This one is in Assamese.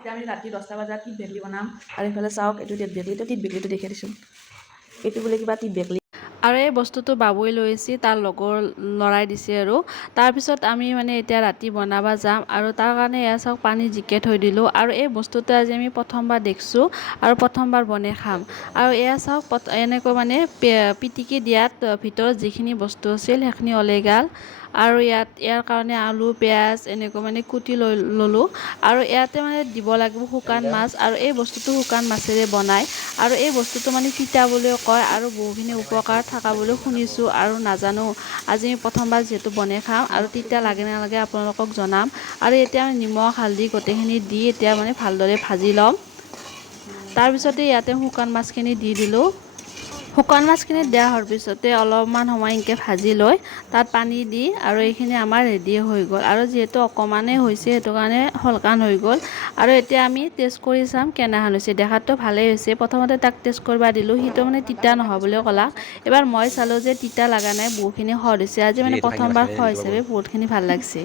এতিয়া আমি ৰাতি 10টা বজাত তিত বেগলি বনাম আৰু এইফালে চাওক এইটো তিত বেগলি তো তিত বেগলিটো দেখে দিছোঁ এইটো বোলে কিবা তিত বেগলি আৰু এই বস্তুটো বাবুই লৈ আহিছে তাৰ লগৰ লৰাই দিছে আৰু তাৰপিছত আমি মানে এতিয়া ৰাতি বনাব যাম আৰু তাৰ কাৰণে এয়া চাওক পানী জিকে থৈ দিলোঁ আৰু এই বস্তুটো আজি আমি প্ৰথমবাৰ দেখিছোঁ আৰু প্ৰথমবাৰ বনাই খাম আৰু এয়া চাওক এনেকৈ মানে পিটিকি দিয়াত ভিতৰত যিখিনি বস্তু আছিল সেইখিনি ওলাই গ'ল আৰু ইয়াৰ কাৰণে আলু পিঁয়াজ এনেকৈ মানে কুটি ল'লোঁ আৰু ইয়াতে মানে দিব লাগিব শুকান মাছ আৰু এই বস্তুটো শুকান মাছেৰে বনায় আৰু এই বস্তুটো মানে তিতা বুলিও কয় আৰু বহুখিনি উপকাৰ থকা বুলি শুনিছোঁ আৰু নাজানো আজি আমি প্ৰথমবাৰ যিহেতু বনাই খাম আৰু তিতা লাগে নালাগে আপোনালোকক জনাম আৰু এতিয়া নিমখ হালধি গোটেইখিনি দি এতিয়া মানে ভালদৰে ভাজি ল'ম তাৰপিছতে ইয়াতে শুকান মাছখিনি দি দিলোঁ শুকান মাছখিনি দিয়া হোৱাৰ পিছতে অলপমান সময় এনেকৈ ভাজি লৈ তাত পানী দি আৰু এইখিনি আমাৰ ৰেডি হৈ গ'ল আৰু যিহেতু অকণমানেই হৈছে সেইটো কাৰণে শলকান হৈ গ'ল আৰু এতিয়া আমি টেষ্ট কৰি চাম কেনেহেন হৈছে দেখাততো ভালেই হৈছে প্ৰথমতে তাক টেষ্ট কৰিব দিলোঁ সিটো মানে তিতা নহয় বুলিও ক'লা এবাৰ মই চালোঁ যে তিতা লগা নাই বহুখিনি সোৱাদ হৈছে আজি মানে প্ৰথমবাৰ খোৱা হিচাপে বহুতখিনি ভাল লাগিছে